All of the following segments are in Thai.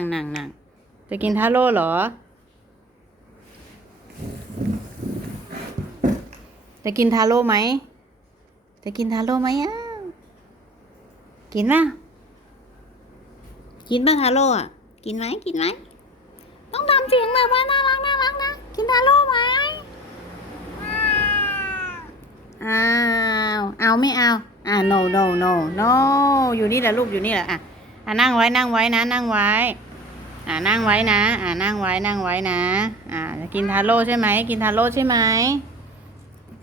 นั่งนั่งนั่งจะกินทาโร่เหรอ จะกินทาโร่ไหม จะกินทาโร่ไหมอะ กินป่ะ กินป่ะทาโร่อะ กินไหมกินไหม ต้องทำเสียงแบบว่าน่ารักน่ารักนะ กินทาโร่ไหมอ้าว เอาไม่เอา อ่า no no no no อยู่นี่แหละลูกอยู่นี่แหละอะอะนั่งไว้นั่งไว้นะนั่งไว้ อ่านั่งไว้นะ อ่านั่งไว้นั่งไว้นะ อ่าจะกินทาโร่ใช่ไหม กินทาโร่ใช่ไหม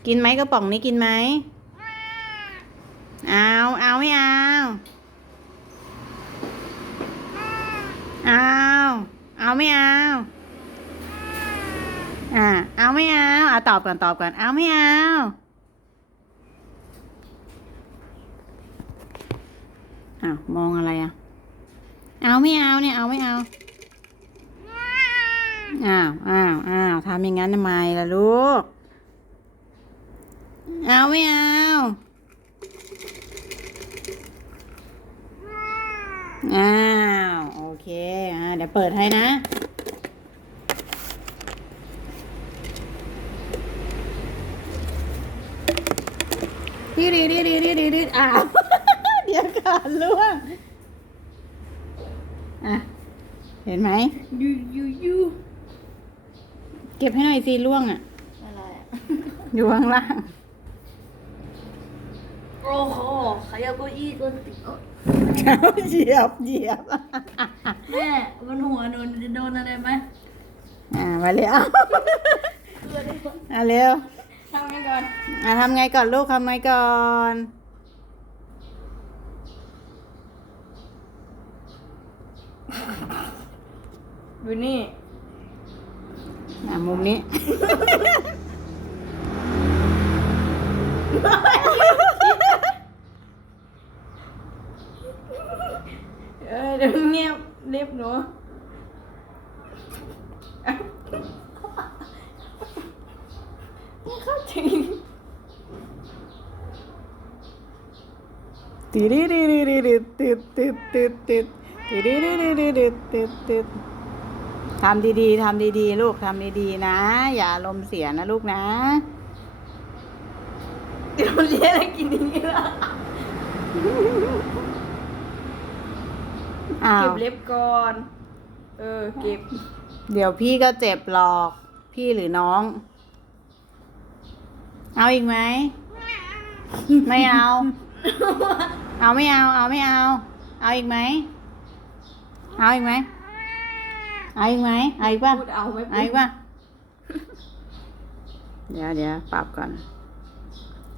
กินไหมกระป๋องนี้กินไหมเอาเอาไม่เอาเอาเอาไม่เอาอ่าเอาไม่เอาอะตอบก่อนตอบก่อนเอาไม่เอาอ้าวมองอะไรอะ เอาไม่เอาเนี่ยเอาไม่เอา อ้าวอ้าวอ้าวทำอย่างนั้นทำไมล่ะลูก เอาไม่เอาอ้าว โอเคอ่าเดี๋ยวเปิดให้นะ ดีดีดีดีดีดีดีอ้าว เดี๋ยวก่อนล่วงอะ เห็นไหมยูยูยู เก็บให้หน่อยสิล่วงอะ อะไรอะอยู่ข้างล่าง โอ้โหขยับเก้าอี้จนติดเอ้ยเหยียบเหยียบ แม่มันหัวโดนโดนอะไรไหมอ่ามาเร็วเพื่อนอะเร็วทำไงก่อนอะทำไงก่อนลูกทำไงก่อนดูนี่อะ มุมนี้ เอ้ยเดี๋ยวเงียบเรียบหนูไม่เข้าใจติดดิดิดิดิดิติดติดติดติดติดดิดิดิดิดิติดติด ทำดีๆทำดีๆ ลูกทำดีๆนะ อย่าอารมณ์เสียนะลูกนะเดี๋ยวเรียกอะไรกินอย่างนี้ละอ้าวเก็บเล็บก่อน เออ เก็บ เดี๋ยวพี่ก็เจ็บหรอก พี่หรือน้อง เอาอีกไหม ไม่เอา เอาไม่เอา เอาไม่เอา เอาอีกไหม เอาอีกไหม ไอ้ไหมไอ้ป่ะอาไป่ะเดี๋ยวเดี๋ยวปรับก่อน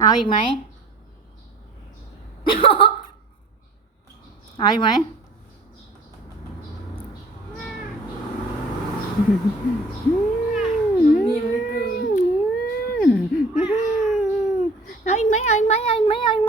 เอาอีกไหมเอาอีกไหมเอาอีกไหมเอาอีกไหมเอาอีกไหมเอาอีกไหม